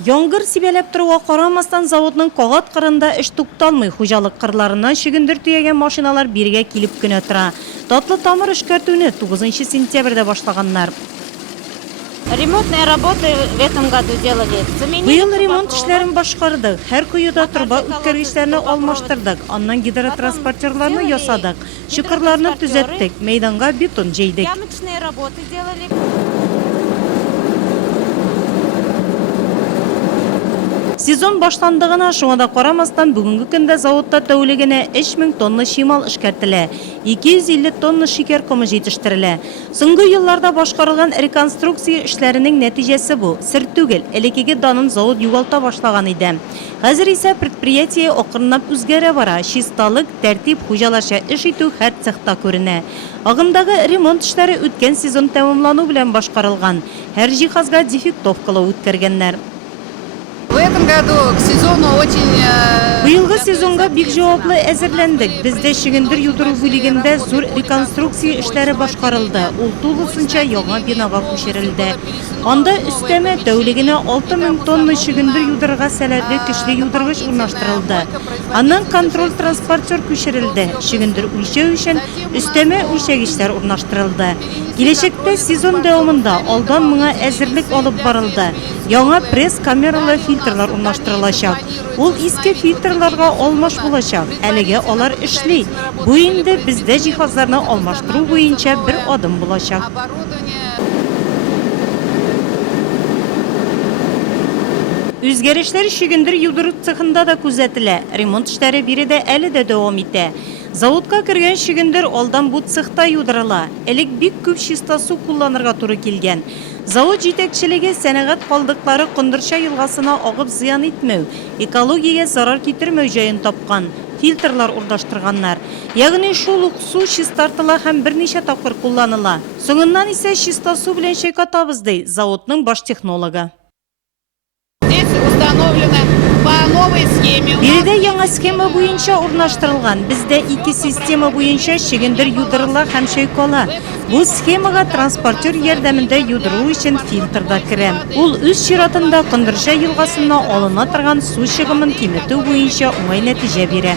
Яңгыр сибелеп тұруға қарамастан заводның қағат қырында іш тукталмый, хужалык кырларынан шигендер түйеген машиналар бирге килеп күнә тора. Татлы тамыр эшкәртүне 9 сентябрьдә башлаганнар. Ремонтные работы в этом году делали. Быел ремонт эшләрен башкардык. Һәр куюда труба үткәргечләрне алмаштырдык. Аннан гидротранспортерларны ясадык. Шикарларны төзәттек. Мәйданга бетон җәйдек. Ямочные работы делали. Сезон башландыгына шуңа да карамастан бүгенге көндә заводта тәүлегенә 3000 тонна шимал эшкәртелә. 250 тонна шикәр комы җитештерелә. Соңгы елларда башкарылган реконструкция эшләренең нәтиҗәсе бу. Сер түгел, элекеге данын завод югалта башлаган иде. Хәзер исә предприятие акрынлап үзгәрә бара. Чисталык, тәртип, хуҗалаша эш итү һәр цехта күренә. Агымдагы ремонт эшләре үткән сезон тәмамлану белән башкарылган. Һәр җиһазга дефектовкалау үткәргәннәр. В этом году к сезону очень... Быелгы сезонга бик җаваплы әзерләндек. Бездә шигендер юдыру бүлегендә зур реконструкция эшләре башкарылды. Ул тулысынча яңа бинага күчерелде. Анда өстәмә тәүлегенә 6000 тонна шигендер юдырырга сәләтле көчле юдыргыч урнаштырылды. Аннан контроль транспортер күчерелде. Шигендер үлчәү өчен өстәмә үлчәгечләр урнаштырылды. Киләчәктә сезон дәвамында алдан моңа әзерлек алып барылды. Яңа пресс-камералы фильтрлар урнаштырылачак. Ул иске фильтрларга алмаш булачак. Әлегә алар эшли. Бу инде бездә җиһазларны алмаштыру буенча бер адым булачак. Үзгәрешләр шигендер юдыру цехында да күзәтелә. Ремонт эшләре биредә әле дә дәвам итә. Заводка кергән шигендер алдан бу цехта юдырыла. Элек бик күп чиста су кулланырга туры килгән. Завод җитәкчелеге сәнәгать калдыклары Кондырча елгасына агып зыян итмәү, экологиягә зарар китермәү җаен тапкан. Фильтрлар урнаштырганнар. Ягъни шул ук су чистартыла һәм берничә тапкыр кулланыла. Соңыннан исә чиста су белән чайкатабыз ди заводның баш технологы. Здесь установлено по новой схеме. Биредә яңа схема буенча урнаштырылган. Бездә 2 система буенча шигендер юдырыла һәм чайкала. Бу схемага транспортер ярдәмендә юдыру өчен фильтр да керә. Ул үз чиратында Кондырча елгасына алына торган су чыгымын киметү буенча уңай нәтиҗә бирә.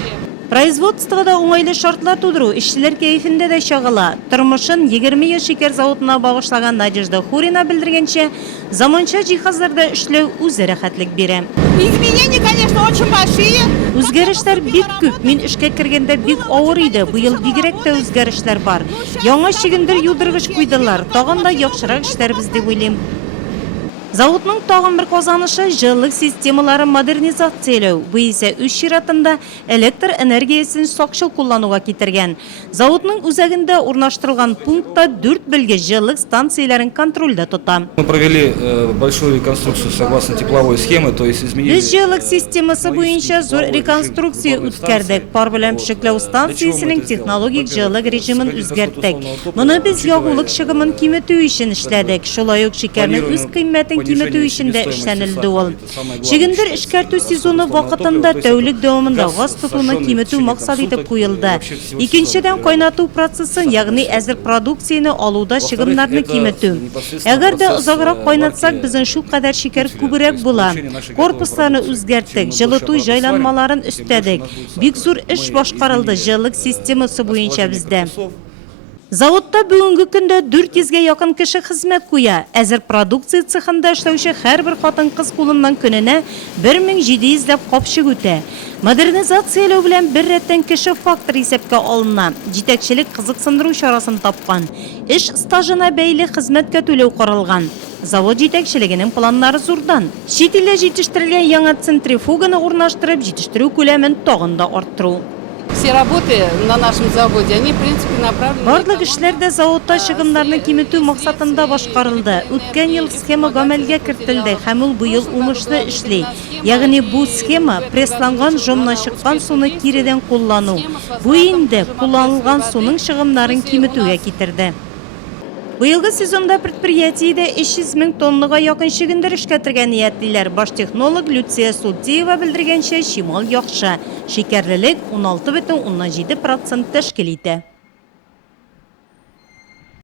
Производствода уңайлы шартлар тудыру эшчеләр кәефендә дә чагыла. Тормышын 20 ел шикәр заводына багышлаган Надежда Хурина белдергәнчә, заманча җиһазларда эшләү үзе рәхәтлек бирә. Изменения, конечно, очень большие. Үзгәрешләр бик күп. Мин эшкә кергәндә бик авыр иде. Быел бигрәк тә үзгәрешләр бар. Яңа шигендер юдыргыч куйдылар. Тагын да яхшырак эшләрбез дип уйлыйм. Заводның тагын бер казанышы җылылык системаларын модернизацияләү. Бу исә үз чиратында электр энергиясен сакчыл куллануга китергән. Заводның үзәгендә урнаштырылган пунктта 4 белгеч җылылык станцияләрен контрольдә тота. Мы провели большую реконструкцию согласно тепловой схеме, то есть изменили... Без җылылык системасы буенча зур реконструкция үткәрдек. Пар белән пешекләү станциясенең технологик җылылык режимын үзгәрттек. Моны без ягулык чыгымын киметү өчен эшләдек. Шулай ук шикәрнең үз кыйммәтен киметү өчен дә эшләнелде ул. Шигендер эшкәртү сезоны вакытында тәүлек дәвамында газ тотуны киметү максат итеп куелды. Икенчедән кайнату процессын, ягъни әзер продукцияны алуда чыгымнарны киметү. Әгәр дә озаграк кайнатсак, безнең шул кадәр шикәр күбрәк була. Корпусларны үзгәрттек, җылыту җайланмаларын өстәдек. Бик зур эш башкарылды җылылык системасы буенча бездә. Заводта бүгенге көндә 400-гә якын кеше хезмәт куя. Әзер продукция цехында эшләүче һәрбер хатын-кыз кулыннан көненә 1700 ләп капчык үтә. Модернизацияләү белән бер рәттән кеше фактор исәпкә алына. Җитәкчелек кызыксындыру чарасын тапкан. Эш стажына бәйле хезмәткә түләү каралган. Завод җитәкчелегенең планнары зурдан. Чит илдә җитештерелгән яңа центрифуганы урнаштырып, җитештерү күләмен тагын да арттыру. Все работы на нашем заводе, они, в принципе, направлены... Барлык эшләрдә заводта чыгымнарны киметү максатында башкарылды. Үткән ел схема гамәлгә кертелде һәм ул быел уңышлы эшли. Ягъни бу схема прессланган жомнан чыккан суны киредән куллану. Бу инде кулланылган суның чыгымнарын киметүгә китерде. Быелгы сезонда предприятиедә 300 000 тоннага якын шигендер эшкәртергә ниятлиләр. Баш технолог Люция Судтиева белдергәнчә, шимал яхшы. Шикәрлелек 16,7% тәшкил итә.